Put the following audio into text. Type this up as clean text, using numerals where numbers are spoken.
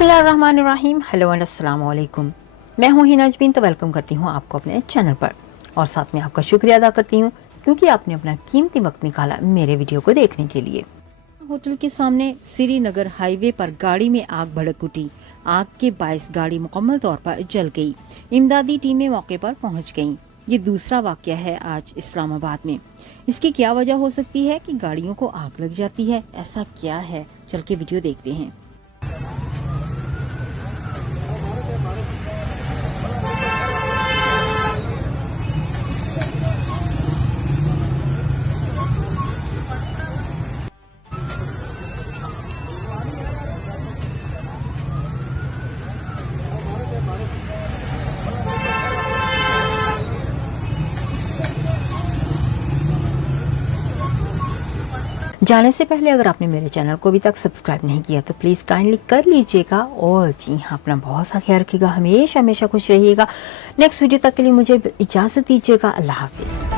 बिस्मिल्लाहिर्रहमानिर्रहीम। Hello and अस्सलाम वालेकुम। मैं हूं हिना अजमीन, तो वेलकम करती हूं आपको अपने चैनल पर और साथ में आपका शुक्रिया अदा करती हूं क्योंकि आपने अपना कीमती वक्त निकाला मेरे वीडियो को देखने के लिए। होटल के सामने श्रीनगर हाईवे पर गाड़ी में आग भड़क उठी। आग के बायस गाड़ी मुकम्मल तौर पर जल गई। इमदादी टीमें मौके पर पहुंच गईं। ये दूसरा वाकया है आज इस्लामाबाद में। इसकी क्या वजह हो सकती है कि गाड़ियों को आग लग जाती है? ऐसा क्या है, चल के वीडियो देखते हैं। जाने से पहले अगर आपने मेरे चैनल को अभी तक सब्सक्राइब नहीं किया तो प्लीज काइंडली कर लीजिएगा और जी हाँ, अपना बहुत सा ख्याल रखिएगा, हमेशा हमेशा खुश रहिएगा। नेक्स्ट वीडियो तक के लिए मुझे इजाजत दीजिएगा। अल्लाह हाफिज।